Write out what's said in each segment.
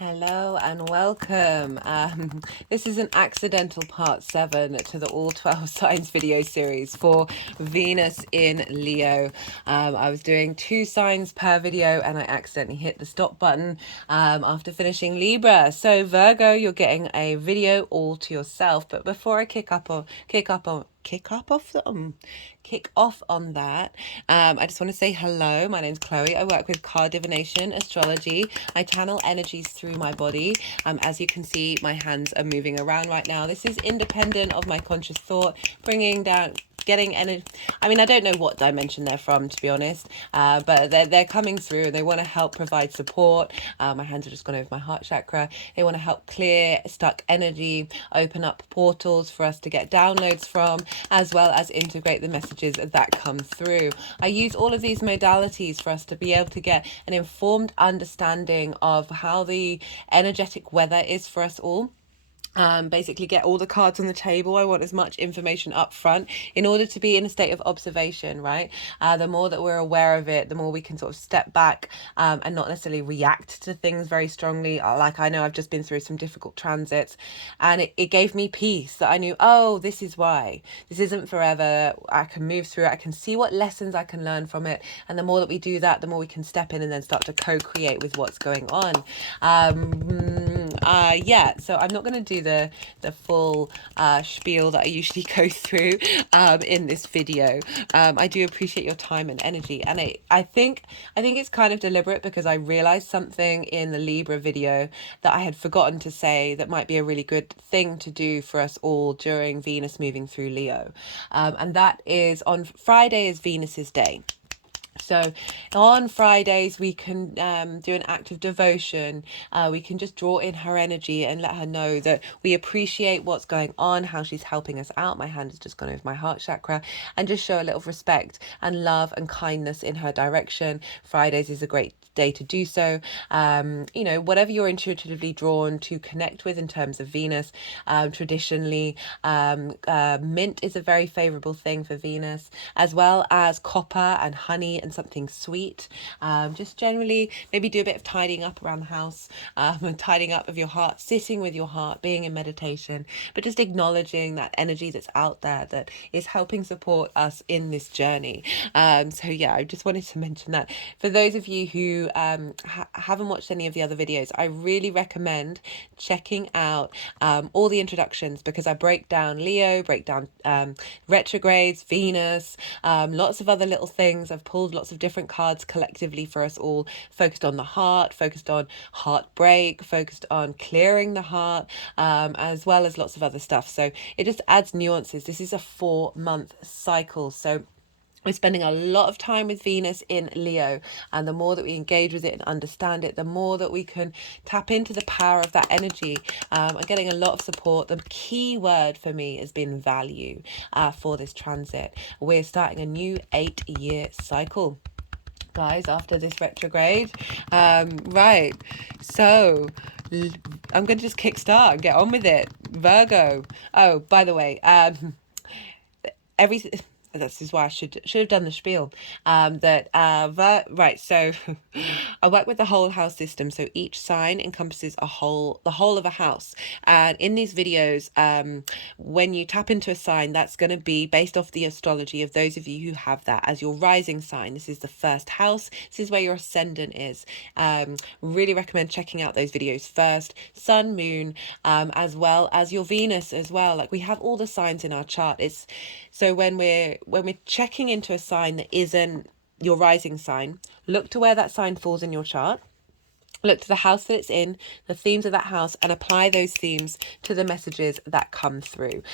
Hello and welcome. This is an accidental part 7 to the all 12 signs video series for Venus in Leo. I was doing 2 signs per video and I accidentally hit the stop button after finishing Libra. So Virgo, you're getting a video all to yourself. But before I kick off on that, I just want to say hello. My name's Chloe. I work with card divination, astrology. I channel energies through my body. As you can see, my hands are moving around right now. This is independent of my conscious thought, bringing down, getting energy. I mean, I don't know what dimension they're from, to be honest, but they're coming through and they want to help provide support. My hands are just gone over my heart chakra. They want to help clear stuck energy, open up portals for us to get downloads from, as well as integrate the messages that come through. I use all of these modalities for us to be able to get an informed understanding of how the energetic weather is for us all. Basically get all the cards on the table. I want as much information up front in order to be in a state of observation, right? The more that we're aware of it, the more we can sort of step back and not necessarily react to things very strongly. Like, I know I've just been through some difficult transits and it gave me peace that I knew, oh, this is why. This isn't forever. I can move through it. I can see what lessons I can learn from it. And the more that we do that, the more we can step in and then start to co-create with what's going on. So I'm not going to do the full spiel that I usually go through in this video. I do appreciate your time and energy, and I think it's kind of deliberate because I realized something in the Libra video that I had forgotten to say that might be a really good thing to do for us all during Venus moving through Leo, and that is on Friday is Venus's day. So on Fridays, we can do an act of devotion. We can just draw in her energy and let her know that we appreciate what's going on, how she's helping us out. My hand has just gone over my heart chakra, and just show a little respect and love and kindness in her direction. Fridays is a great day to do so. Whatever you're intuitively drawn to connect with in terms of Venus. Traditionally, mint is a very favorable thing for Venus, as well as copper and honey and something sweet. Just generally maybe do a bit of tidying up around the house, and tidying up of your heart, sitting with your heart, being in meditation, but just acknowledging that energy that's out there that is helping support us in this journey. I just wanted to mention that for those of you who haven't watched any of the other videos, I really recommend checking out all the introductions, because I break down Leo, break down retrogrades, Venus, lots of other little things. I've pulled lots of different cards collectively for us all, focused on the heart, focused on heartbreak, focused on clearing the heart, as well as lots of other stuff. So it just adds nuances. This is a 4-month cycle, so we're spending a lot of time with Venus in Leo, and the more that we engage with it and understand it, the more that we can tap into the power of that energy. I'm getting a lot of support. The key word for me has been value for this transit. We're starting a new 8-year cycle, guys, after this retrograde. Right, so I'm going to just kickstart and get on with it. Virgo. Oh, by the way, this is why I should have done the spiel. So I work with the whole house system. So each sign encompasses the whole of a house. And in these videos, when you tap into a sign, that's going to be based off the astrology of those of you who have that as your rising sign. This is the first house. This is where your ascendant is. Really recommend checking out those videos first. Sun, moon, as well as your Venus as well. Like, we have all the signs in our chart. It's so when we're checking into a sign that isn't your rising sign, look to where that sign falls in your chart. Look to the house that it's in, the themes of that house, and apply those themes to the messages that come through.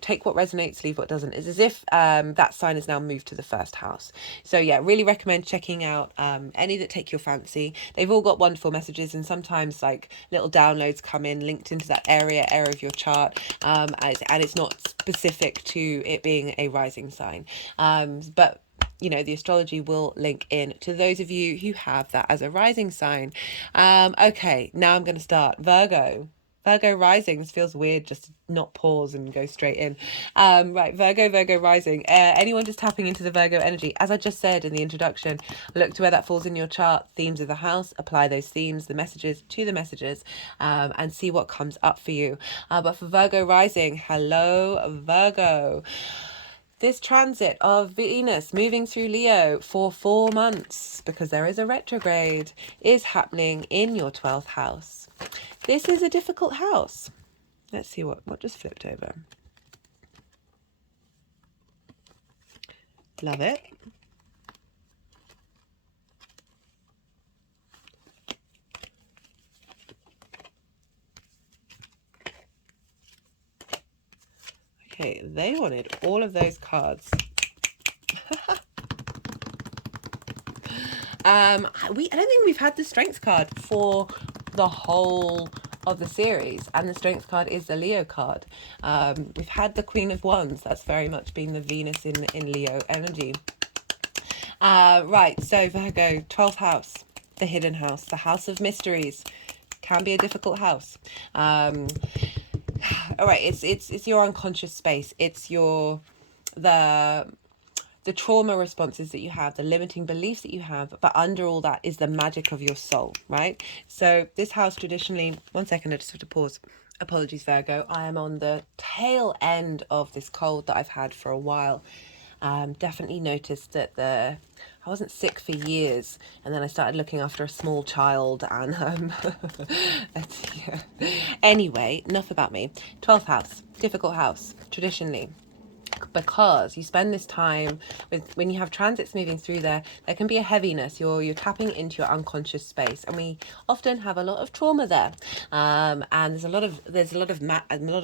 Take what resonates, leave what doesn't. It's as if that sign has now moved to the first house. So yeah, really recommend checking out any that take your fancy. They've all got wonderful messages, and sometimes like little downloads come in linked into that area of your chart, and it's not specific to it being a rising sign. But the astrology will link in to those of you who have that as a rising sign. Okay, now I'm going to start. Virgo, Virgo rising. This feels weird just to not pause and go straight in. Right, Virgo rising. Anyone just tapping into the Virgo energy, as I just said in the introduction, look to where that falls in your chart. Themes of the house, apply those themes, the messages to the messages, and see what comes up for you. But for Virgo rising, hello Virgo. This transit of Venus moving through Leo for 4 months, because there is a retrograde, is happening in your 12th house. This is a difficult house. Let's see what just flipped over. Love it. Okay, they wanted all of those cards. I don't think we've had the Strength card for the whole of the series, and the Strength card is the Leo card. We've had the Queen of Wands. That's very much been the Venus in Leo energy. Right, so Virgo, 12th house, the hidden house, the house of mysteries. Can be a difficult house. All right, it's your unconscious space. It's the trauma responses that you have, the limiting beliefs that you have, but under all that is the magic of your soul, right? So this house traditionally, one second, I just have to pause. Apologies, Virgo. I am on the tail end of this cold that I've had for a while. Definitely noticed that I wasn't sick for years, and then I started looking after a small child, and yeah. Anyway, enough about me. 12th house, difficult house, traditionally. Because you spend this time when you have transits moving through there can be a heaviness. You're tapping into your unconscious space, and we often have a lot of trauma there. And there's a lot of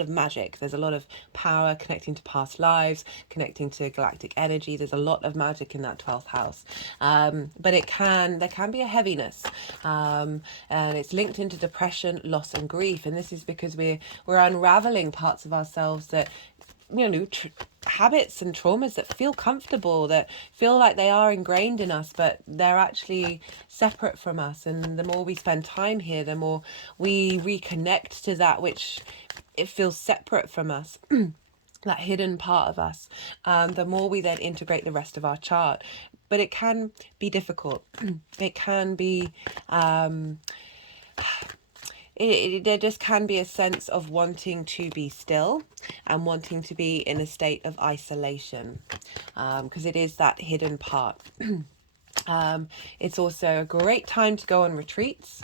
magic. There's a lot of power connecting to past lives, connecting to galactic energy. There's a lot of magic in that 12th house. But there can be a heaviness, and it's linked into depression, loss, and grief. And this is because we're unraveling parts of ourselves that, habits and traumas that feel comfortable, that feel like they are ingrained in us, but they're actually separate from us. And the more we spend time here, the more we reconnect to that which it feels separate from us, that hidden part of us, the more we then integrate the rest of our chart. But it can be difficult. It can be there just can be a sense of wanting to be still and wanting to be in a state of isolation, because it is that hidden part. It's also a great time to go on retreats.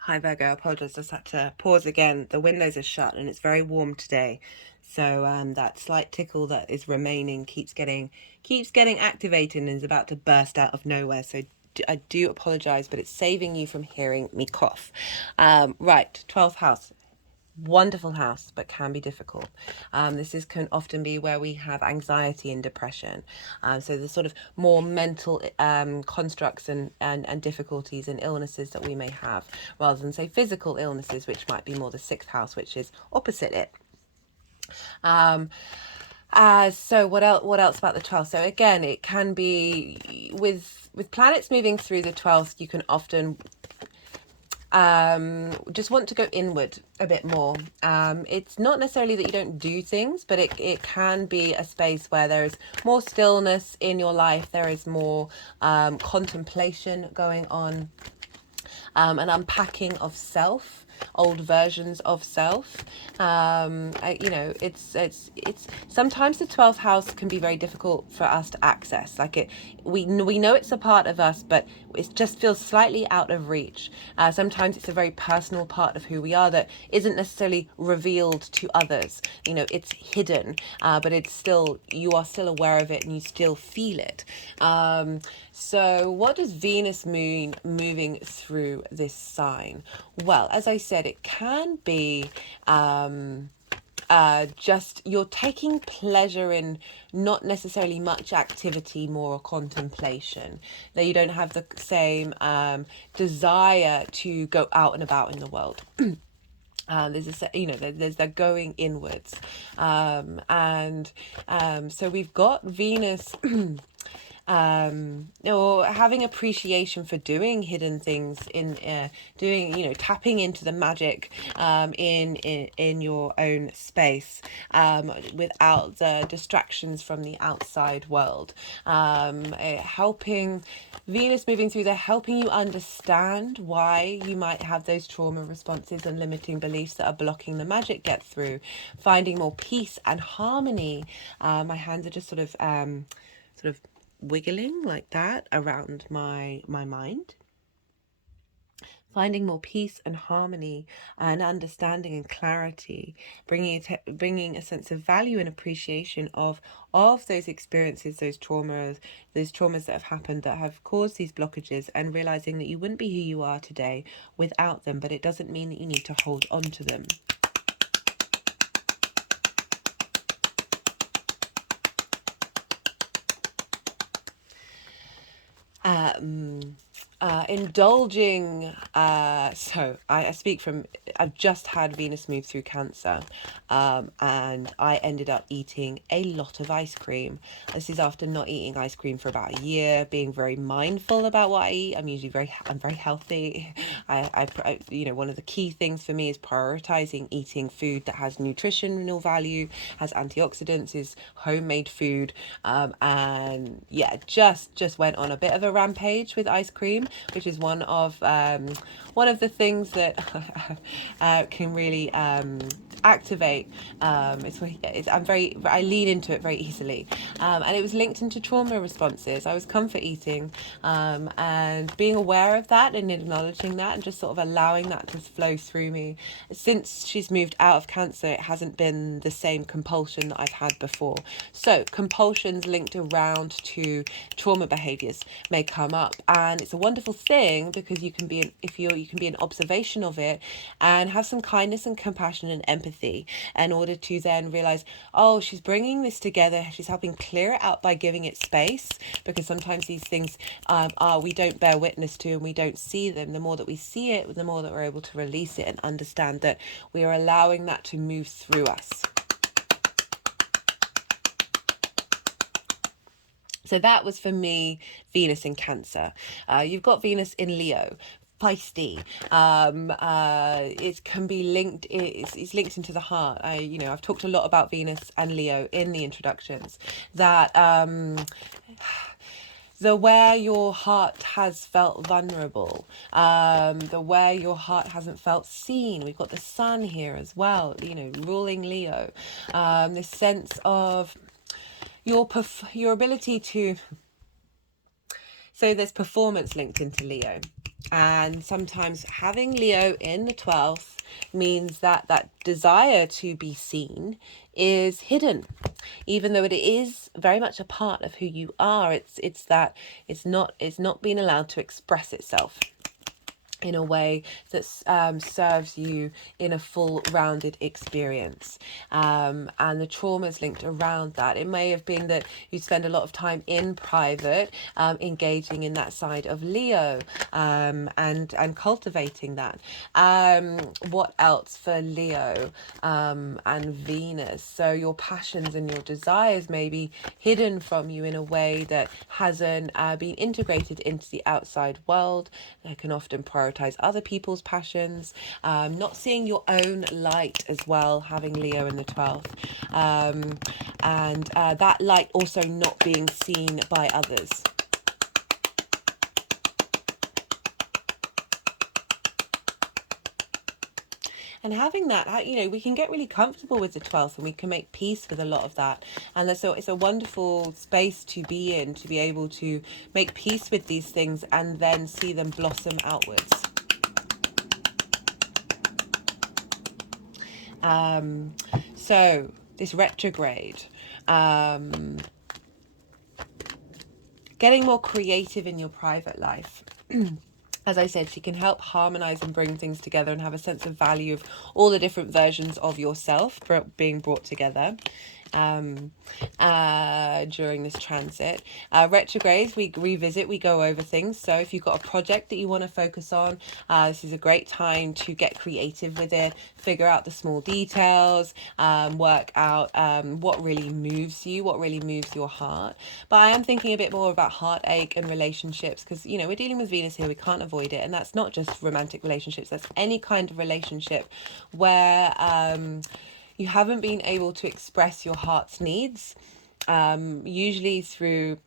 Hi Virgo, I apologize, just had to pause again. The windows are shut and it's very warm today, so that slight tickle that is remaining keeps getting activated and is about to burst out of nowhere. So I do apologize, but it's saving you from hearing me cough. Right, 12th house. Wonderful house, but can be difficult. This can often be where we have anxiety and depression. So the sort of more mental constructs and difficulties and illnesses that we may have, rather than say physical illnesses, which might be more the 6th house, which is opposite it. So what else about the 12th? So again, it can be with planets moving through the 12th, you can often just want to go inward a bit more. It's not necessarily that you don't do things, but it can be a space where there is more stillness in your life. There is more contemplation going on, an unpacking of self, old versions of self. It's sometimes the 12th house can be very difficult for us to access. We know it's a part of us, but it just feels slightly out of reach. Sometimes it's a very personal part of who we are that isn't necessarily revealed to others. It's hidden, but you are still aware of it and you still feel it. So what does Venus mean moving through this sign? Well, as I said, it can be just you're taking pleasure in not necessarily much activity, more contemplation. That you don't have the same desire to go out and about in the world. There's that going inwards, so we've got Venus or having appreciation for doing hidden things doing, tapping into the magic in your own space, without the distractions from the outside world. Helping Venus moving through there, helping you understand why you might have those trauma responses and limiting beliefs that are blocking the magic get through, finding more peace and harmony. My hands are just sort of wiggling like that around my mind, finding more peace and harmony and understanding and clarity, bringing a sense of value and appreciation of those experiences, those traumas that have happened that have caused these blockages, and realizing that you wouldn't be who you are today without them, but it doesn't mean that you need to hold on to them. Indulging, so I speak from, I've just had Venus move through Cancer, and I ended up eating a lot of ice cream. This is after not eating ice cream for about a year, being very mindful about what I eat. I'm very healthy. One of the key things for me is prioritizing eating food that has nutritional value, has antioxidants, is homemade food, and yeah, just went on a bit of a rampage with ice cream, which is one of the things that can really activate. I lean into it very easily, and it was linked into trauma responses. I was comfort eating, and being aware of that and acknowledging that and just sort of allowing that to flow through me. Since she's moved out of Cancer, it hasn't been the same compulsion that I've had before. So compulsions linked around to trauma behaviors may come up, and it's a wonderful thing because you can be an observation of it and have some kindness and compassion and empathy in order to then realize, oh, she's bringing this together, she's helping clear it out by giving it space, because sometimes these things we don't bear witness to and we don't see them. The more that we see it, the more that we're able to release it and understand that we are allowing that to move through us. So that was for me, Venus in Cancer. You've got Venus in Leo, feisty. It can be linked. It's linked into the heart. I've talked a lot about Venus and Leo in the introductions. That the where your heart has felt vulnerable, the where your heart hasn't felt seen. We've got the Sun here as well, ruling Leo. This sense of your ability to, so there's performance linked into Leo, and sometimes having Leo in the 12th means that desire to be seen is hidden, even though it is very much a part of who you are. It's not being allowed to express itself in a way that serves you in a full rounded experience, and the traumas linked around that. It may have been that you spend a lot of time in private, engaging in that side of Leo, and cultivating that. What else for Leo and Venus? So your passions and your desires may be hidden from you in a way that hasn't been integrated into the outside world. They can often prioritize other people's passions, not seeing your own light as well, having Leo in the 12th, and that light also not being seen by others. And having that, we can get really comfortable with the 12th, and we can make peace with a lot of that. And so it's a wonderful space to be in, to be able to make peace with these things and then see them blossom outwards. So this retrograde, getting more creative in your private life. As I said, she can help harmonize and bring things together and have a sense of value of all the different versions of yourself being brought together. during this transit. Retrogrades, we revisit, we go over things. So if you've got a project that you want to focus on, this is a great time to get creative with it, figure out the small details, work out what really moves you, what really moves your heart. But I am thinking a bit more about heartache and relationships, because, you know, we're dealing with Venus here, we can't avoid it. And that's not just romantic relationships, that's any kind of relationship where you haven't been able to express your heart's needs, usually through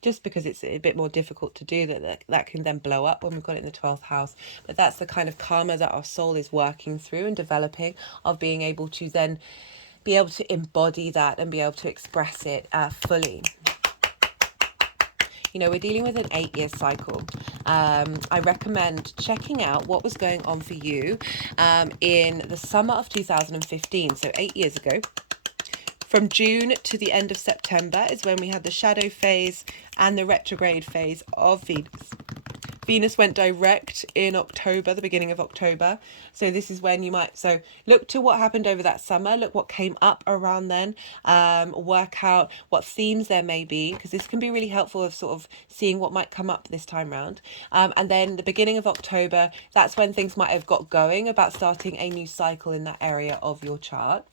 just because it's a bit more difficult to do that can then blow up when we've got it in the 12th house. But that's the kind of karma that our soul is working through and developing, of being able to then be able to embody that and be able to express it fully. You know, we're dealing with an 8-year cycle. I recommend checking out what was going on for you in the summer of 2015, so 8 years ago. From June to the end of September is when we had the shadow phase and the retrograde phase of Venus. Venus went direct in October, the beginning of October. So this is when you might, so look to what happened over that summer, look what came up around then, work out what themes there may be, because this can be really helpful of sort of seeing what might come up this time round. And then the beginning of October, that's when things might have got going about starting a new cycle in that area of your chart.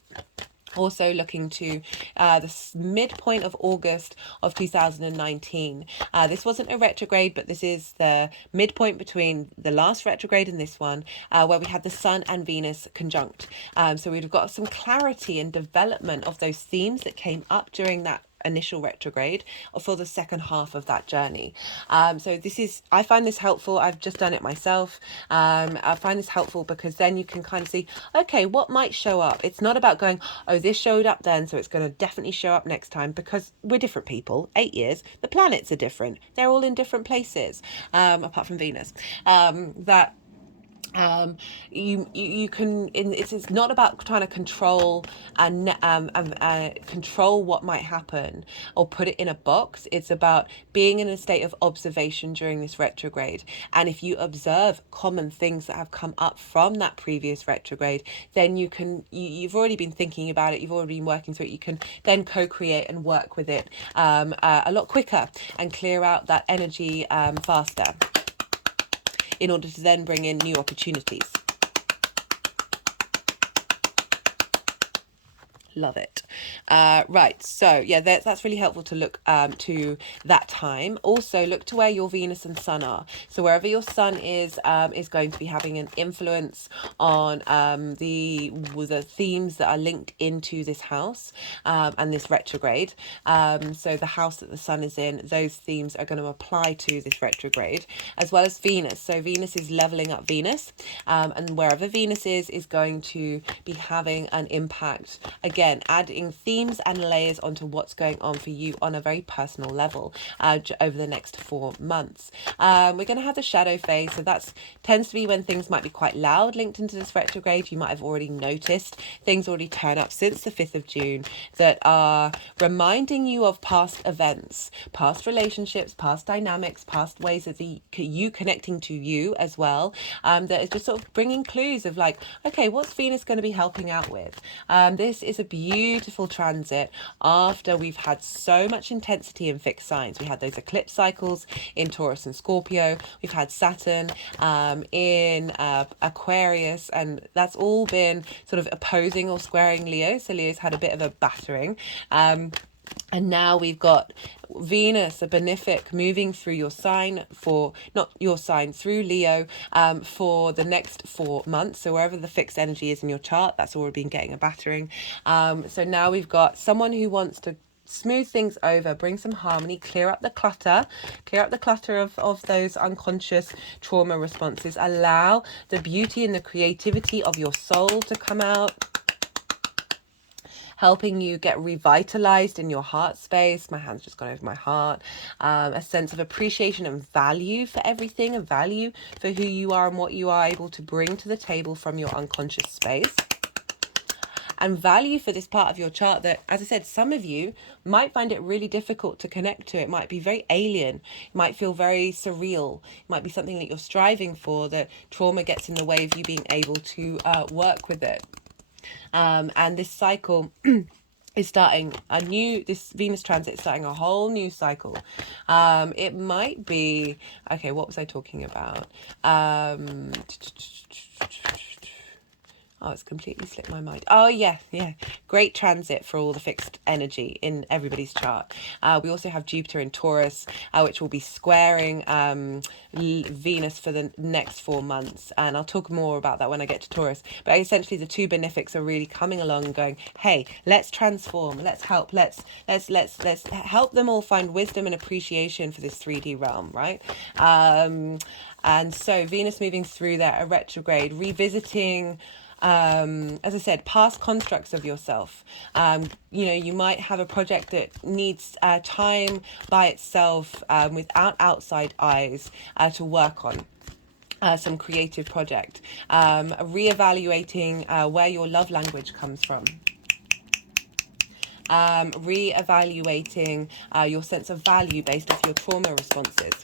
Also looking to the midpoint of August of 2019. This wasn't a retrograde, but this is the midpoint between the last retrograde and this one, where we had the Sun and Venus conjunct. So we've got some clarity and development of those themes that came up during that initial retrograde for the second half of that journey. So this is, I find this helpful. I've just done it myself. I find this helpful because then you can kind of see, okay, what might show up. It's not about going, oh, this showed up then, so it's going to definitely show up next time, because we're different people. 8 years, the planets are different. They're all in different places, apart from Venus. You can, it's not about trying to control and control what might happen or put it in a box. It's about being in a state of observation during this retrograde. And if you observe common things that have come up from that previous retrograde, then you've already been thinking about it, you've already been working through it, you can then co-create and work with it a lot quicker and clear out that energy faster, in order to then bring in new opportunities. Love it. Right, so yeah, that's really helpful to look to that time. Also look to where your Venus and Sun are. So wherever your Sun is going to be having an influence on the themes that are linked into this house and this retrograde. So the house that the Sun is in, those themes are going to apply to this retrograde, as well as Venus. So Venus is leveling up Venus, and wherever Venus is going to be having an impact, again, adding themes and layers onto what's going on for you on a very personal level over the next 4 months. We're going to have the shadow phase, so that tends to be when things might be quite loud linked into this retrograde. You might have already noticed things already turn up since the 5th of June that are reminding you of past events, past relationships, past dynamics, past ways of you connecting to you as well, that is just sort of bringing clues of like, okay, what's Venus going to be helping out with? This is a beautiful transit after we've had so much intensity in fixed signs. We had those eclipse cycles in Taurus and Scorpio. We've had Saturn in Aquarius, and that's all been sort of opposing or squaring Leo. So Leo's had a bit of a battering. And now we've got Venus, a benefic, moving through your sign through Leo for the next 4 months. So wherever the fixed energy is in your chart, that's already been getting a battering. So now we've got someone who wants to smooth things over, bring some harmony, clear up the clutter of those unconscious trauma responses, allow the beauty and the creativity of your soul to come out, helping you get revitalized in your heart space. My hand's just gone over my heart. A sense of appreciation and value for everything, a value for who you are and what you are able to bring to the table from your unconscious space. And value for this part of your chart that, as I said, some of you might find it really difficult to connect to. It might be very alien. It might feel very surreal. It might be something that you're striving for, that trauma gets in the way of you being able to work with it. And this cycle is starting this Venus transit is starting a whole new cycle. It might be, okay, what was I talking about? Oh, it's completely slipped my mind. Oh, yeah. Great transit for all the fixed energy in everybody's chart. We also have Jupiter in Taurus, which will be squaring Venus for the next 4 months. And I'll talk more about that when I get to Taurus. But essentially, the two benefics are really coming along and going, hey, let's transform, let's help, let's help them all find wisdom and appreciation for this 3D realm, right? And so Venus moving through there, a retrograde, revisiting, as I said, past constructs of yourself. You might have a project that needs time by itself, without outside eyes, to work on. Some creative project, reevaluating where your love language comes from. Reevaluating your sense of value based off your trauma responses.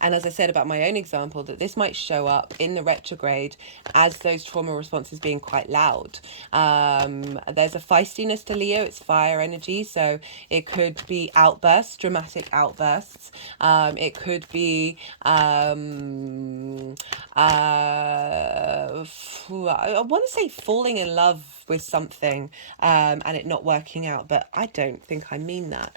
And as I said about my own example, that this might show up in the retrograde as those trauma responses being quite loud. There's a feistiness to Leo, it's fire energy, so it could be outbursts, dramatic outbursts. It could be, I want to say falling in love with something and it not working out, but I don't think I mean that.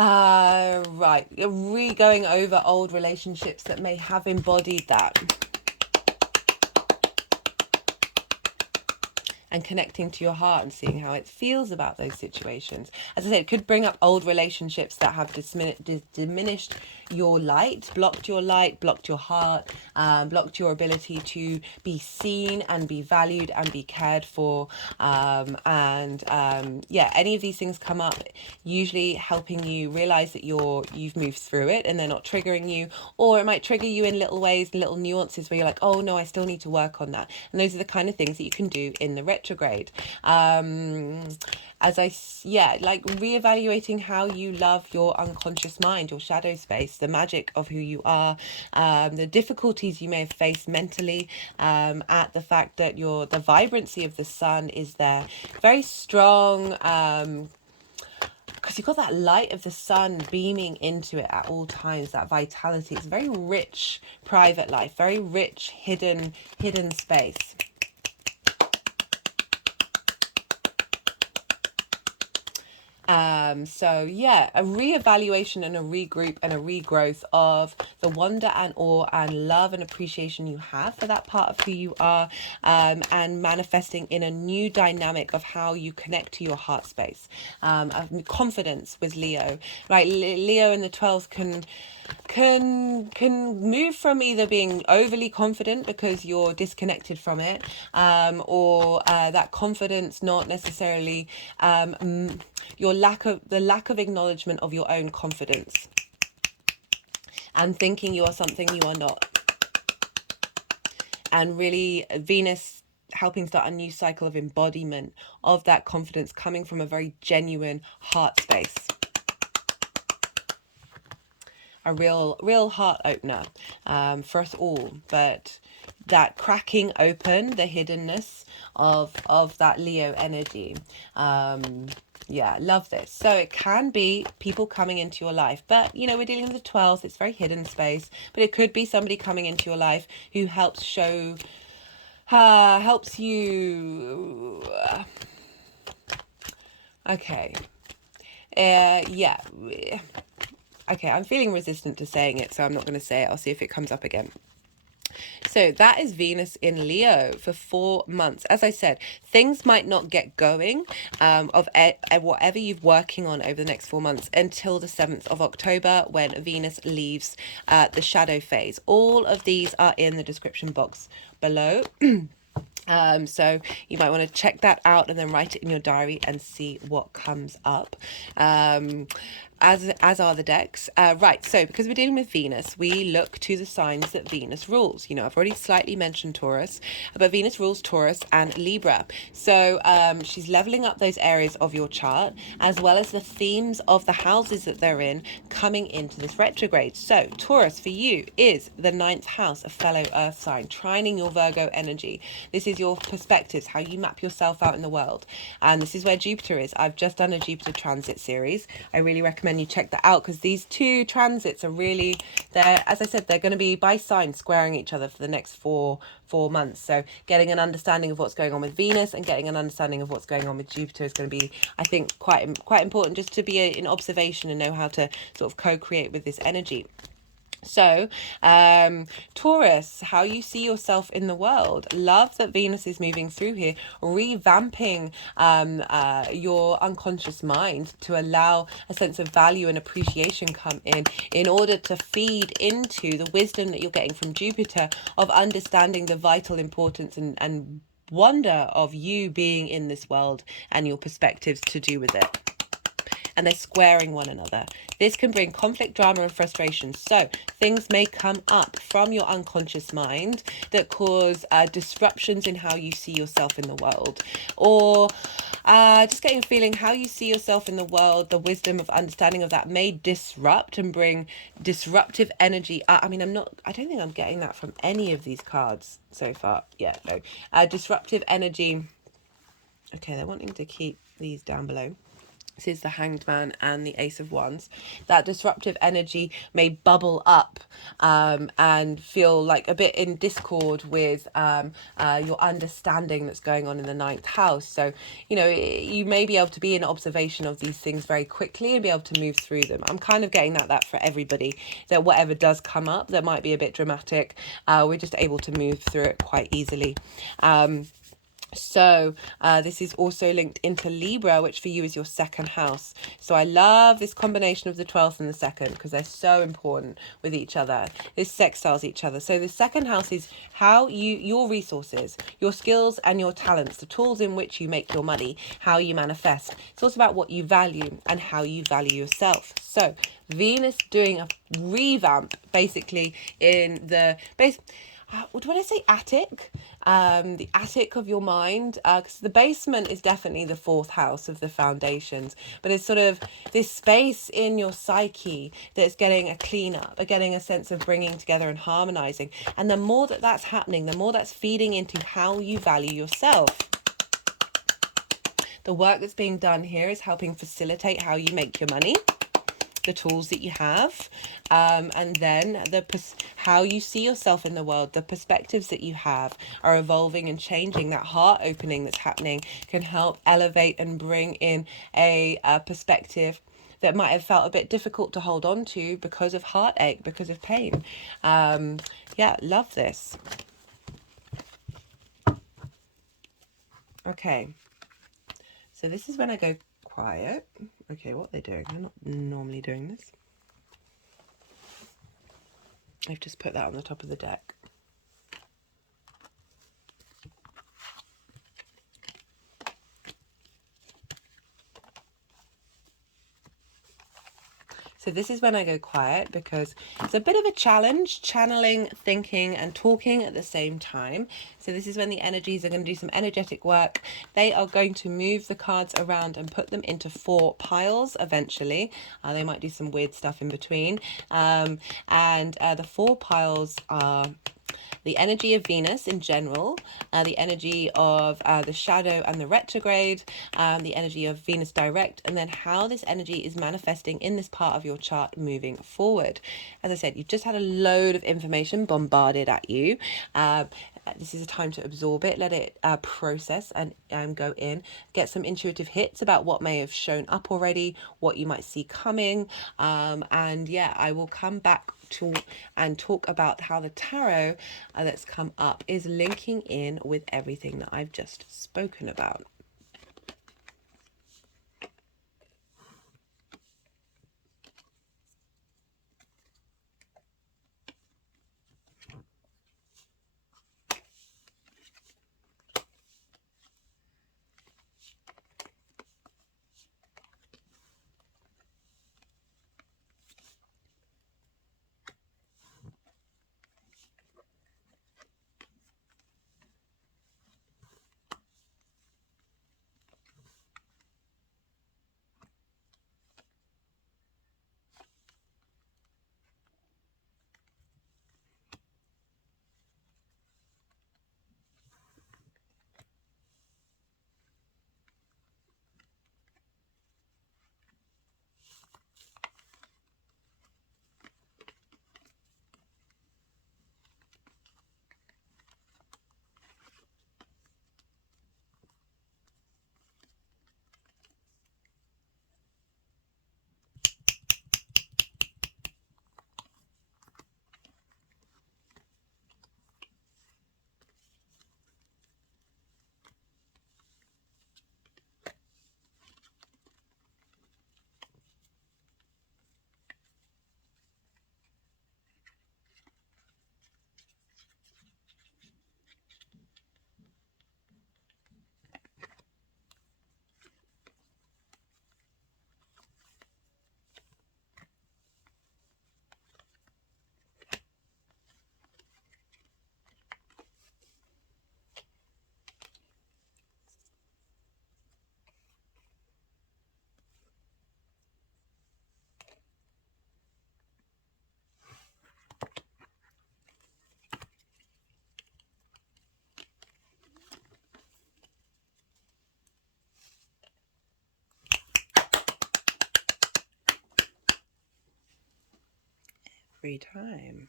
Right, going over old relationships that may have embodied that. And connecting to your heart and seeing how it feels about those situations. As I said, it could bring up old relationships that have diminished your light, blocked your heart, blocked your ability to be seen and be valued and be cared for. Any of these things come up, usually helping you realize that you've moved through it and they're not triggering you, or it might trigger you in little ways, little nuances where you're like, oh no, I still need to work on that. And those are the kind of things that you can do in the retrograde. Like reevaluating how you love your unconscious mind, your shadow space, the magic of who you are, the difficulties you may have faced mentally, at the fact that the vibrancy of the sun is there, very strong, because you've got that light of the sun beaming into it at all times, that vitality. It's very rich private life, very rich hidden space. A reevaluation and a regroup and a regrowth of the wonder and awe and love and appreciation you have for that part of who you are, and manifesting in a new dynamic of how you connect to your heart space, of confidence with Leo, right? Leo in the 12th can move from either being overly confident because you're disconnected from it, or that confidence not necessarily, the lack of acknowledgement of your own confidence and thinking you are something you are not. And really Venus helping start a new cycle of embodiment of that confidence coming from a very genuine heart space. A real heart opener, for us all, but that cracking open the hiddenness of that Leo energy. Love this. So it can be people coming into your life, but we're dealing with the 12th, it's very hidden space, but it could be somebody coming into your life who helps you, okay. Okay, I'm feeling resistant to saying it, so I'm not going to say it. I'll see if it comes up again. So that is Venus in Leo for 4 months. As I said, things might not get going of whatever you're working on over the next 4 months until the 7th of October when Venus leaves the shadow phase. All of these are in the description box below. So you might want to check that out and then write it in your diary and see what comes up. as are the decks. Right, so because we're dealing with Venus, we look to the signs that Venus rules. You know, I've already slightly mentioned Taurus, but Venus rules Taurus and Libra. So she's leveling up those areas of your chart, as well as the themes of the houses that they're in coming into this retrograde. So Taurus for you is the 9th house, a fellow earth sign, trining your Virgo energy. This is your perspectives, how you map yourself out in the world. And this is where Jupiter is. I've just done a Jupiter transit series. I really recommend you check that out, because these two transits are really, they're, as I said, they're going to be by sign squaring each other for the next four months. So getting an understanding of what's going on with Venus and getting an understanding of what's going on with Jupiter is going to be, I think, quite important, just to be in observation and know how to sort of co-create with this energy. So, Taurus, how you see yourself in the world. Love that Venus is moving through here, revamping your unconscious mind to allow a sense of value and appreciation come in order to feed into the wisdom that you're getting from Jupiter of understanding the vital importance and wonder of you being in this world and your perspectives to do with it. And they're squaring one another. This can bring conflict, drama, and frustration. So things may come up from your unconscious mind that cause disruptions in how you see yourself in the world, or just getting a feeling how you see yourself in the world. The wisdom of understanding of that may disrupt and bring disruptive energy. I mean, I don't think I'm getting that from any of these cards so far. Yeah, no. Disruptive energy. Okay, they're wanting to keep these down below. This is the Hanged Man and the Ace of Wands. That disruptive energy may bubble up and feel like a bit in discord with your understanding that's going on in the 9th house. So, you know, you may be able to be in observation of these things very quickly and be able to move through them. I'm kind of getting that for everybody, that whatever does come up that might be a bit dramatic, we're just able to move through it quite easily. So this is also linked into Libra, which for you is your 2nd house. So I love this combination of the 12th and the 2nd, because they're so important with each other. This sextiles each other. So the 2nd house is how your resources, your skills and your talents, the tools in which you make your money, how you manifest. It's also about what you value and how you value yourself. So Venus doing a revamp basically in the base. What do I say? Attic? The attic of your mind, because the basement is definitely the 4th house of the foundations, but it's sort of this space in your psyche that's getting a clean up, getting a sense of bringing together and harmonizing. And the more that that's happening, the more that's feeding into how you value yourself. The work that's being done here is helping facilitate how you make your money, the tools that you have, and then how you see yourself in the world. The perspectives that you have are evolving and changing. That heart opening that's happening can help elevate and bring in a perspective that might have felt a bit difficult to hold on to because of heartache, because of pain. Yeah, love this. Okay, so this is when I go quiet. Okay, what are they doing? They're not normally doing this. I've just put that on the top of the deck. So this is when I go quiet, because it's a bit of a challenge, channeling, thinking and talking at the same time. So this is when the energies are going to do some energetic work. They are going to move the cards around and put them into 4 piles eventually. They might do some weird stuff in between. And the 4 piles are the energy of Venus in general, the energy of the shadow and the retrograde, the energy of Venus direct, and then how this energy is manifesting in this part of your chart moving forward. As I said, you've just had a load of information bombarded at you. This is a time to absorb it, let it process and go in, get some intuitive hits about what may have shown up already, what you might see coming. And yeah, I will come back to and talk about how the tarot that's come up is linking in with everything that I've just spoken about. free time.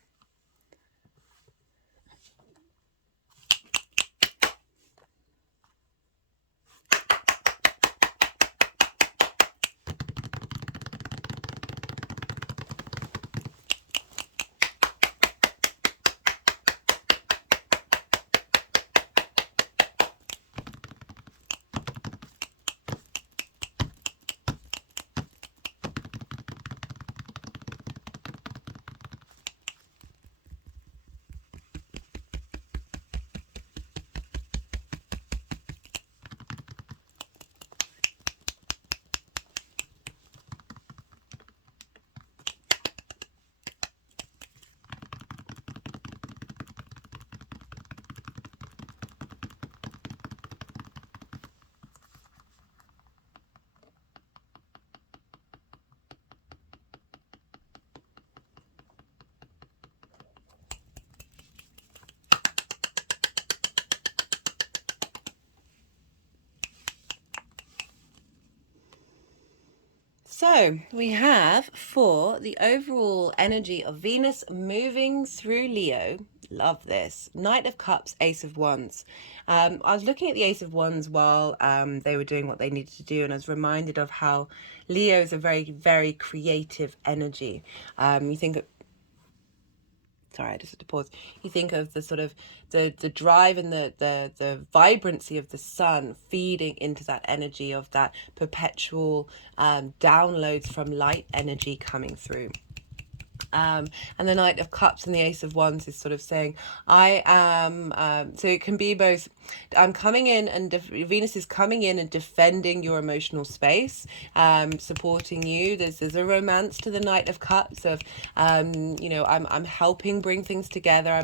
So we have for the overall energy of Venus moving through Leo. Love this. Knight of Cups, Ace of Wands. I was looking at the Ace of Wands while they were doing what they needed to do, and I was reminded of how Leo is a very, very creative energy. You think sorry, I just had to pause. You think of the sort of the drive and the vibrancy of the sun feeding into that energy of that perpetual downloads from light energy coming through. And the Knight of Cups and the Ace of Wands is sort of saying, I am, so it can be both, I'm coming in and Venus is coming in and defending your emotional space, supporting you. There's a romance to the Knight of Cups of, you know, I'm helping bring things together. I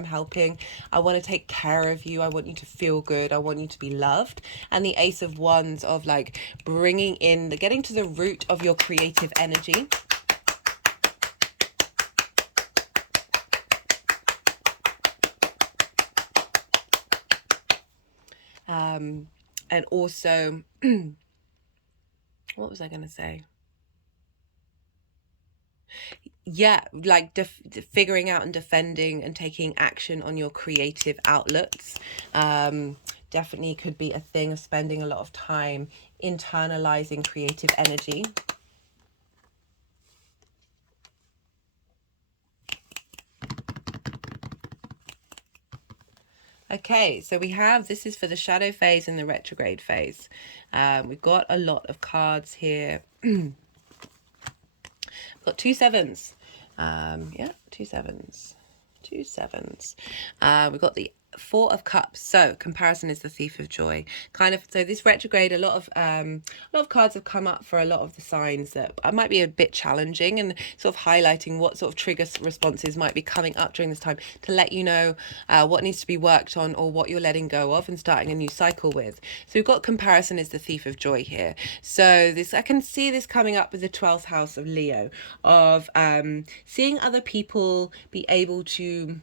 want to take care of you. I want you to feel good. I want you to be loved. And the Ace of Wands of like bringing in, getting to the root of your creative energy. And also, what was I going to say? Yeah, like figuring out and defending and taking action on your creative outlets. Definitely could be a thing of spending a lot of time internalizing creative energy. Okay, so we have, this is for the shadow phase and the retrograde phase. We've got a lot of cards here. We've got 2 sevens. Yeah, 2 sevens. 2 sevens. We've got the 4 of Cups. So comparison is the thief of joy. Kind of, so this retrograde, a lot of cards have come up for a lot of the signs that might be a bit challenging, and sort of highlighting what sort of trigger responses might be coming up during this time to let you know what needs to be worked on or what you're letting go of and starting a new cycle with. So we've got comparison is the thief of joy here. So this, I can see this coming up with the 12th house of Leo, of seeing other people be able to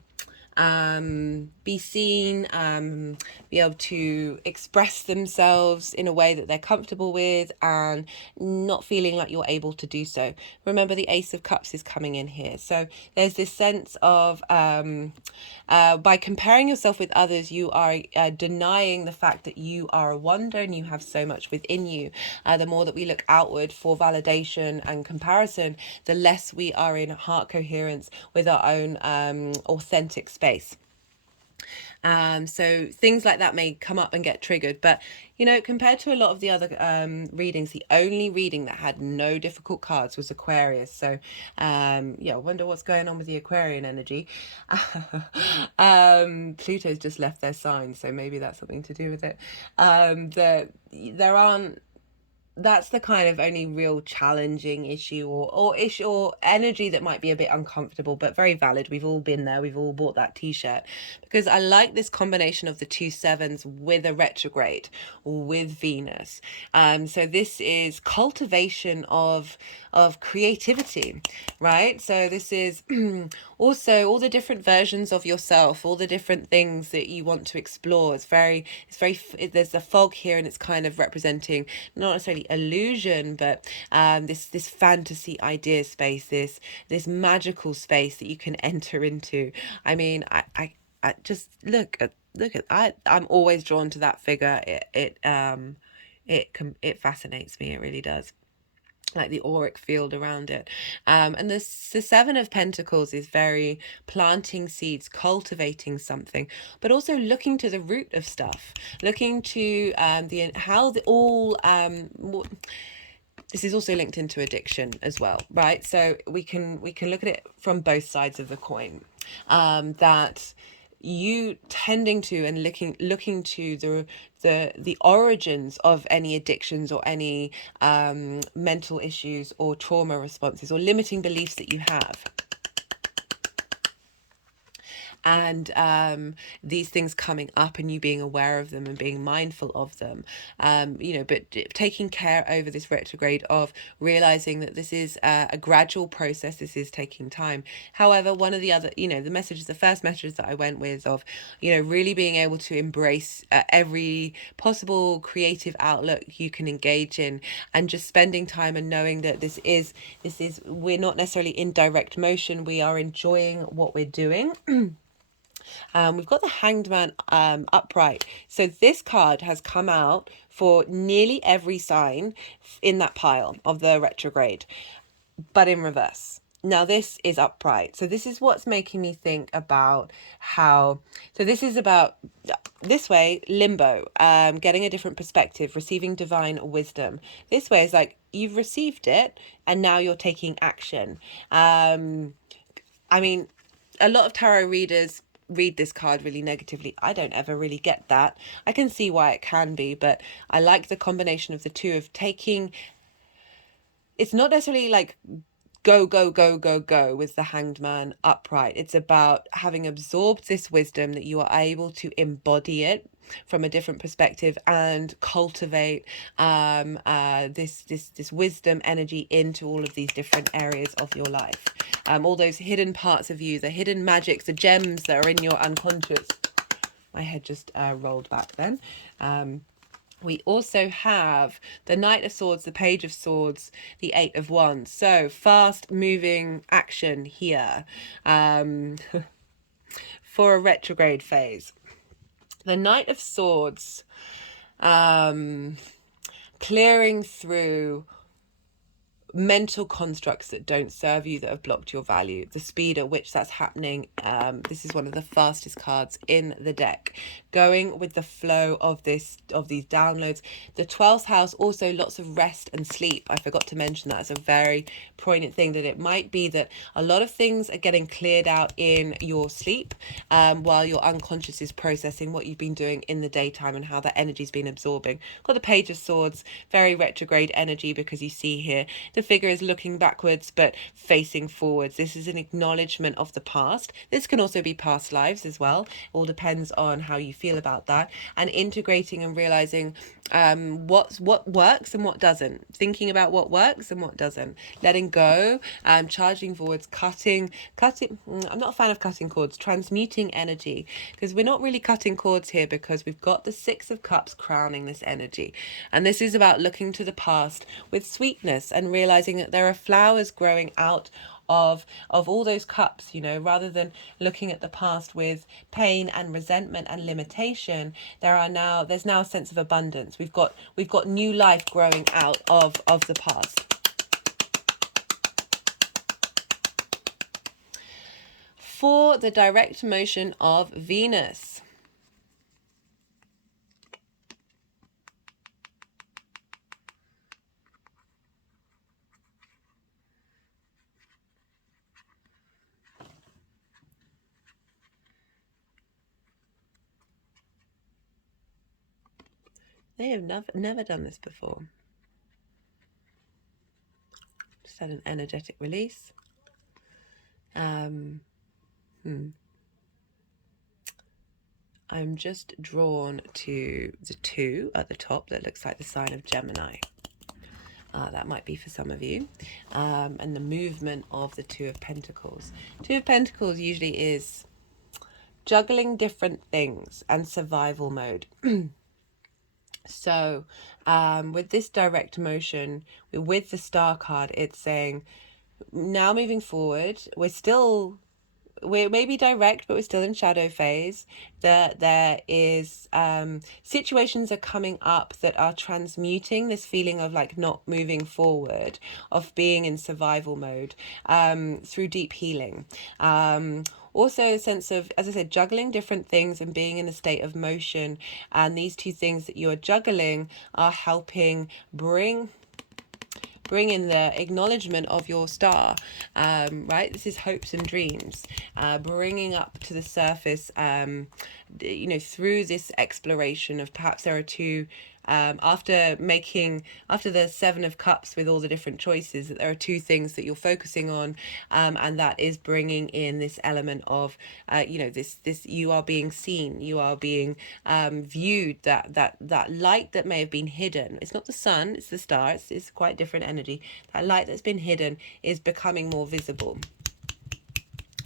be seen, be able to express themselves in a way that they're comfortable with and not feeling like you're able to do so. Remember, the Ace of Cups is coming in here. So there's this sense of by comparing yourself with others, you are denying the fact that you are a wonder and you have so much within you. The more that we look outward for validation and comparison, the less we are in heart coherence with our own authentic space. So things like that may come up and get triggered, but you know, compared to a lot of the other readings, the only reading that had no difficult cards was Aquarius. So yeah, I wonder what's going on with the Aquarian energy. Pluto's just left their sign, so maybe that's something to do with it. There aren't, that's the kind of only real challenging issue or issue or energy that might be a bit uncomfortable, but very valid. We've all been there. We've all bought that t-shirt, because I like this combination of the 2 sevens with a retrograde with Venus. So this is cultivation of creativity, right? So this is also all the different versions of yourself, all the different things that you want to explore. There's a fog here, and it's kind of representing not necessarily necessarily illusion, but this fantasy idea space, this magical space that you can enter into. I mean, I just I'm always drawn to that figure. It fascinates me. It really does, like the auric field around it. And the Seven of Pentacles is very planting seeds, cultivating something, but also looking to the root of stuff, looking to this is also linked into addiction as well, right? So we can look at it from both sides of the coin. That you tending to and looking to the origins of any addictions or any mental issues or trauma responses or limiting beliefs that you have, and these things coming up and you being aware of them and being mindful of them, but taking care over this retrograde of realizing that this is a gradual process. This is taking time. However, one of the other, the first message that I went with of, really being able to embrace every possible creative outlook you can engage in, and just spending time and knowing that this is we're not necessarily in direct motion. We are enjoying what we're doing. We've got the Hanged Man upright. So this card has come out for nearly every sign in that pile of the retrograde, but in reverse. Now this is upright. So this is what's making me think about so this is about this way, limbo, getting a different perspective, receiving divine wisdom. This way is like you've received it and now you're taking action. I mean, a lot of tarot readers read this card really negatively. I don't ever really get that. I can see why it can be, but I like the combination of the two, of taking, it's not necessarily like go, go, go, go, go with the Hanged Man upright. It's about having absorbed this wisdom that you are able to embody it from a different perspective and cultivate this wisdom energy into all of these different areas of your life. All those hidden parts of you, the hidden magics, the gems that are in your unconscious. My head just rolled back then. We also have the Knight of Swords, the Page of Swords, the Eight of Wands. So fast moving action here for a retrograde phase. The Knight of Swords, clearing through mental constructs that don't serve you, that have blocked your value, the speed at which that's happening. This is one of the fastest cards in the deck, going with the flow of these downloads. The 12th house, also lots of rest and sleep. I forgot to mention that as a very poignant thing, that it might be that a lot of things are getting cleared out in your sleep, while your unconscious is processing what you've been doing in the daytime and how that energy's been absorbing. Got the Page of Swords, very retrograde energy, because you see here the figure is looking backwards but facing forwards. This is an acknowledgement of the past. This can also be past lives as well. All depends on how you feel about that, and integrating and realizing what works and what doesn't, thinking about what works and what doesn't, letting go, charging forwards, cutting. I'm not a fan of cutting cords. Transmuting energy, because we're not really cutting cords here, because we've got the Six of Cups crowning this energy, and this is about looking to the past with sweetness and realizing that there are flowers growing out of all those cups, rather than looking at the past with pain and resentment and limitation. There's now a sense of abundance. We've got new life growing out of the past. For the direct motion of Venus, they have never done this before. Just had an energetic release. I'm just drawn to the 2 at the top that looks like the sign of Gemini. That might be for some of you. And the movement of the 2 of Pentacles. 2 of Pentacles usually is juggling different things and survival mode. So with this direct motion, with the star card, it's saying now moving forward, we're maybe direct, but we're still in shadow phase. There is situations are coming up that are transmuting this feeling of like not moving forward, of being in survival mode, through deep healing. Also a sense of, as I said, juggling different things and being in a state of motion. And these two things that you're juggling are helping bring in the acknowledgement of your star, right? This is hopes and dreams, bringing up to the surface, through this exploration of perhaps there are two, after the Seven of Cups with all the different choices, that there are two things that you're focusing on, and that is bringing in this element of, this you are being seen, you are being viewed, that light that may have been hidden. It's not the sun, it's the star. It's quite different energy. That light that's been hidden is becoming more visible.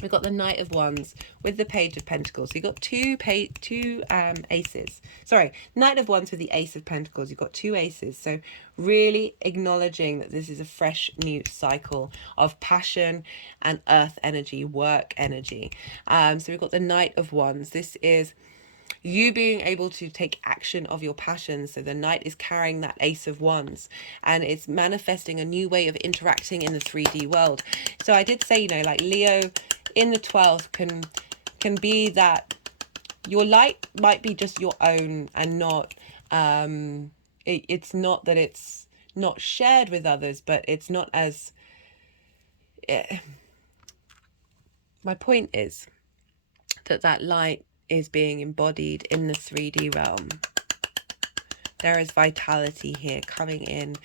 We've got the Knight of Wands with the Page of Pentacles. So you've got two aces. Sorry, Knight of Wands with the Ace of Pentacles. You've got two aces. So really acknowledging that this is a fresh new cycle of passion and earth energy, work energy. So we've got the Knight of Wands. This is you being able to take action of your passions. So the Knight is carrying that Ace of Wands, and it's manifesting a new way of interacting in the 3D world. So I did say, like Leo in the 12th can be that your light might be just your own and not, it's not that it's not shared with others, but it's not as, my point is that light is being embodied in the 3D realm. There is vitality here coming in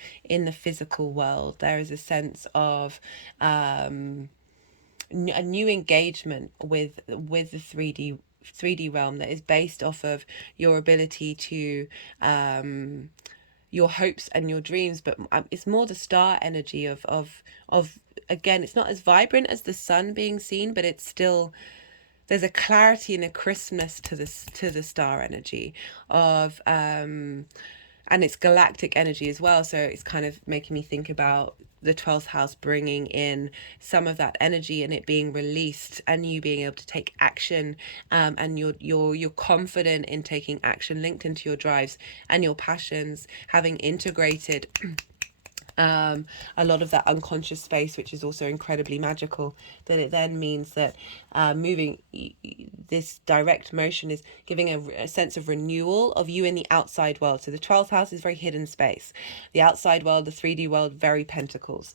the physical world. There is a sense of a new engagement with the 3D realm that is based off of your ability to your hopes and your dreams, but it's more the star energy of again, it's not as vibrant as the sun being seen, but it's still, there's a clarity and a crispness to the star energy of and it's galactic energy as well. So it's kind of making me think about the 12th house bringing in some of that energy and it being released, and you being able to take action, and you're confident in taking action, linked into your drives and your passions, having integrated a lot of that unconscious space, which is also incredibly magical. That it then means that moving this direct motion is giving a sense of renewal of you in the outside world. So the 12th house is very hidden space. The outside world, the 3D world, very pentacles.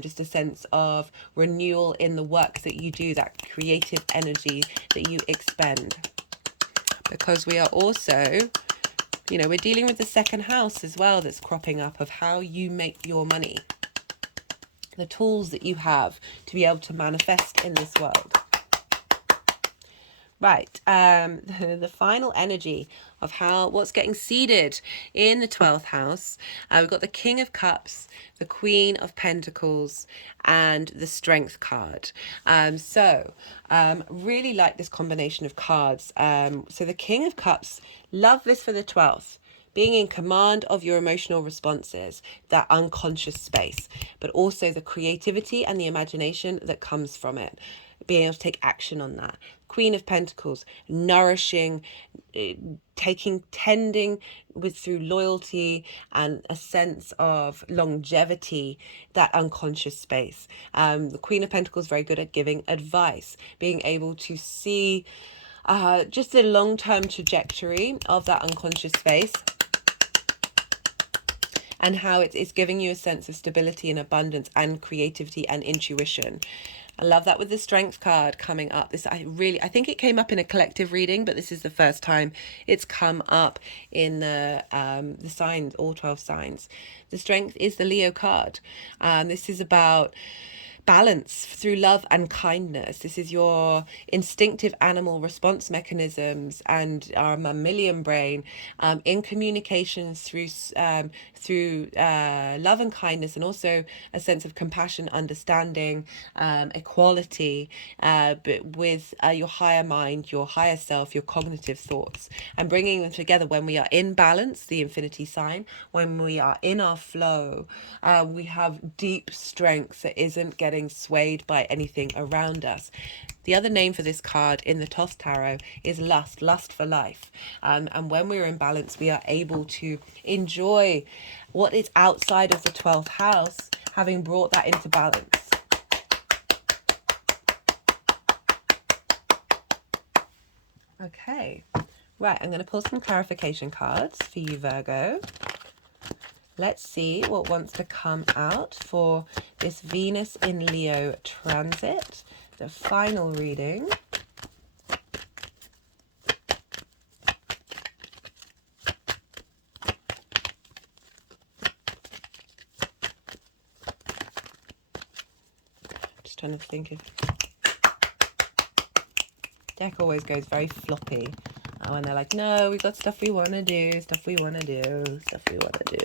Just a sense of renewal in the work that you do, that creative energy that you expend. Because we are also, we're dealing with the second house as well that's cropping up, of how you make your money, the tools that you have to be able to manifest in this world. Right, the final energy of what's getting seeded in the 12th house. We've got the King of Cups, the Queen of Pentacles, and the Strength card. Really like this combination of cards. So the King of Cups, love this for the 12th. Being in command of your emotional responses, that unconscious space, but also the creativity and the imagination that comes from it. Being able to take action on that. Queen of Pentacles, nourishing, tending through loyalty and a sense of longevity, that unconscious space. The Queen of Pentacles, very good at giving advice, being able to see just the long-term trajectory of that unconscious space, and how it's giving you a sense of stability and abundance and creativity and intuition. I love that with the Strength card coming up. I think it came up in a collective reading, but this is the first time it's come up in the signs, all 12 signs. The Strength is the Leo card. This is about balance through love and kindness. This is your instinctive animal response mechanisms and our mammalian brain in communications through love and kindness, and also a sense of compassion, understanding, equality, but with your higher mind, your higher self, your cognitive thoughts, and bringing them together when we are in balance, the infinity sign, when we are in our flow. We have deep strength that isn't getting swayed by anything around us. The other name for this card in the Thoth Tarot is lust for life. And when we're in balance, we are able to enjoy what is outside of the 12th house, having brought that into balance. Okay, right, I'm going to pull some clarification cards for you, Virgo. Let's see what wants to come out for this Venus in Leo transit, the final reading. Just trying to think if... Deck always goes very floppy when they're like, no, we've got stuff we want to do, stuff we want to do, stuff we want to do.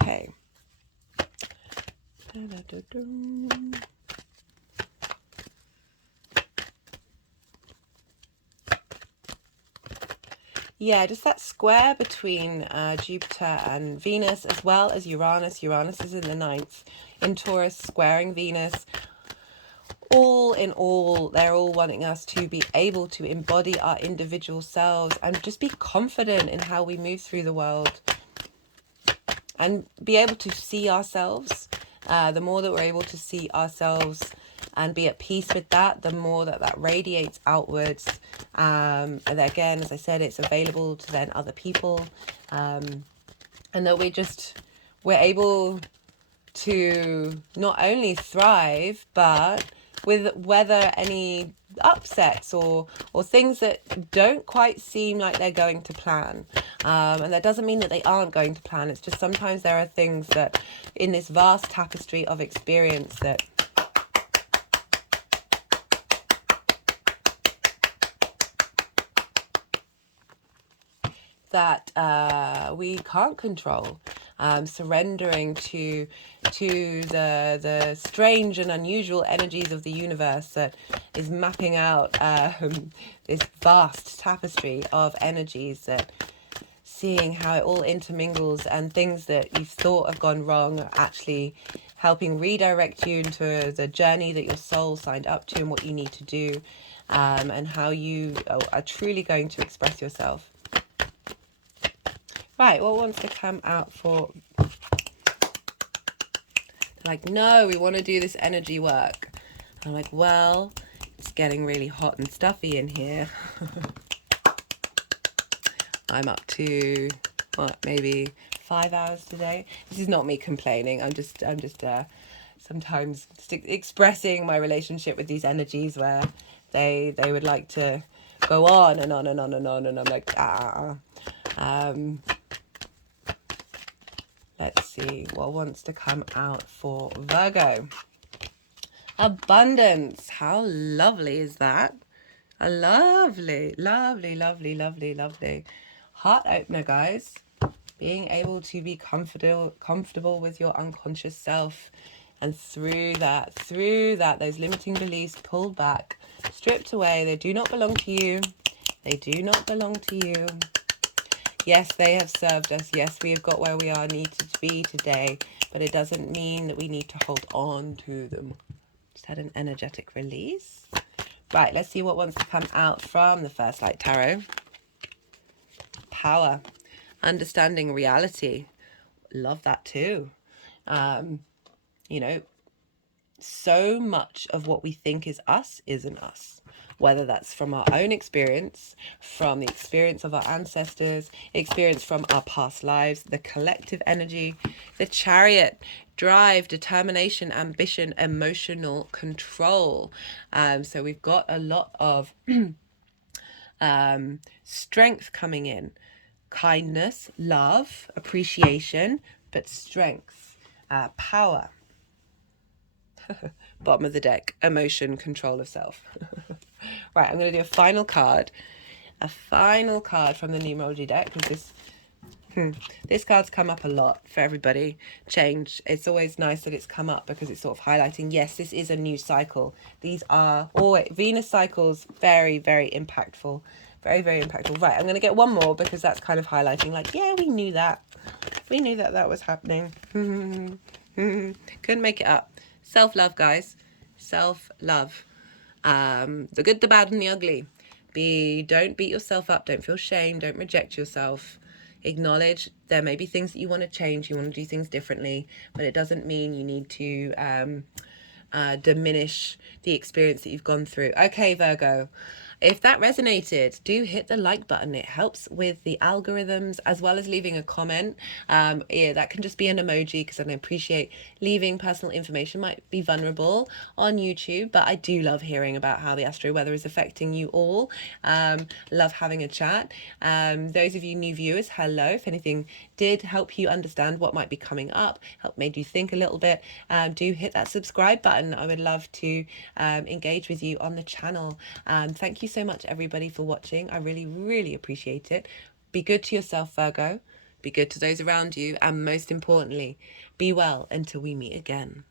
Okay. Yeah, just that square between Jupiter and Venus, as well as Uranus. Uranus is in the 9th in Taurus, squaring Venus. All in all, they're all wanting us to be able to embody our individual selves and just be confident in how we move through the world and be able to see ourselves. The more that we're able to see ourselves and be at peace with that, the more that radiates outwards. And again, as I said, it's available to then other people. And that we're able to not only thrive, but with weather any upsets or things that don't quite seem like they're going to plan. And that doesn't mean that they aren't going to plan. It's just sometimes there are things that in this vast tapestry of experience that we can't control. Surrendering to the strange and unusual energies of the universe that is mapping out this vast tapestry of energies, that seeing how it all intermingles, and things that you've thought have gone wrong are actually helping redirect you into the journey that your soul signed up to and what you need to do, and how you are truly going to express yourself. Right, what wants to come out for... Like, no, we want to do this energy work. I'm like, well, it's getting really hot and stuffy in here. I'm up to, what, maybe 5 hours today. This is not me complaining. I'm just sometimes expressing my relationship with these energies where they would like to go on and on and on and on, and I'm like, let's see what wants to come out for Virgo. Abundance. How lovely is that? A lovely, lovely, lovely, lovely, lovely heart opener, guys. Being able to be comfortable with your unconscious self, and through that, those limiting beliefs pulled back, stripped away. They do not belong to you. They do not belong to you. Yes, they have served us. Yes, we have got where we are needed to be today, but it doesn't mean that we need to hold on to them. Just had an energetic release. Right, let's see what wants to come out from the First Light Tarot. Power. Understanding reality. Love that too. You know, so much of what we think is us isn't us. Whether that's from our own experience, from the experience of our ancestors, experience from our past lives, the collective energy, the Chariot, drive, determination, ambition, emotional control. So we've got a lot of strength coming in. kindness, love, appreciation, but strength, power. Bottom of the deck, emotion, control of self. Right, I'm going to do a final card. A final card from the numerology deck, because this card's come up a lot for everybody. Change. It's always nice that it's come up because it's sort of highlighting, yes, this is a new cycle. These are Venus cycles, very, very impactful. Very, very impactful. Right, I'm going to get one more because that's kind of highlighting, like, yeah, we knew that. We knew that that was happening. Couldn't make it up. Self-love, guys. Self-love. The good, the bad, and the ugly. Don't beat yourself up. Don't feel shame. Don't reject yourself. Acknowledge there may be things that you want to change. You want to do things differently, but it doesn't mean you need to diminish the experience that you've gone through. Okay, Virgo. If that resonated, do hit the like button. It helps with the algorithms, as well as leaving a comment. Yeah, that can just be an emoji, because I appreciate leaving personal information might be vulnerable on YouTube, but I do love hearing about how the astro weather is affecting you all. Love having a chat. Those of you new viewers, hello. If anything did help you understand what might be coming up, made you think a little bit, do hit that subscribe button. I would love to engage with you on the channel. Thank you so much, everybody, for watching. I really, really appreciate it. Be good to yourself, Virgo. Be good to those around you. And most importantly, be well until we meet again.